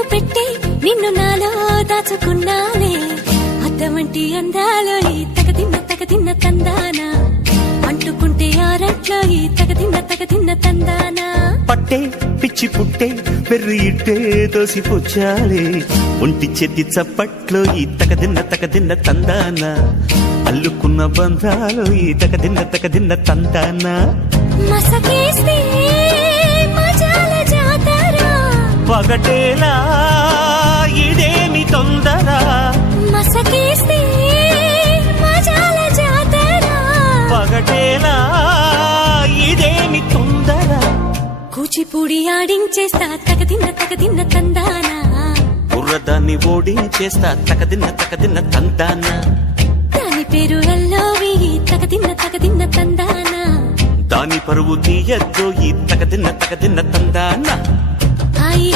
కన్ను పెట్టి నిన్ను నాలో దాచుకున్నానే అద్దమంటి అందాలో ఈ తగదిన్న తందానా అంటుకుంటే ఆరట్లో ఈ తగదిన్న తందానా పట్టే పిచ్చి పుట్టే పెర్రి ఇట్టే దోసి పుచ్చాలే ఒంటి చెట్టి చప్పట్లో ఈ తగదిన్న తందాన అల్లుకున్న బంధాలు ఈ తగదిన్న తందాన మసకేస్తే మజాల జాతర పగటేలా ఇదేమి తొందర మసకేస్తే మజాల జాతర పగటేలా ఇదేమి తొందర కూచిపూడి ఆడించేస్తా తగదిన్న తందానా బుర్రదాన్ని ఓడించేస్తా తగదిన్న తందాన దాని పేరు ఎల్లోవి తగదిన్న తందానా దాని పరువు తీయద్దు ఈ తగదిన్న తందాన హాయి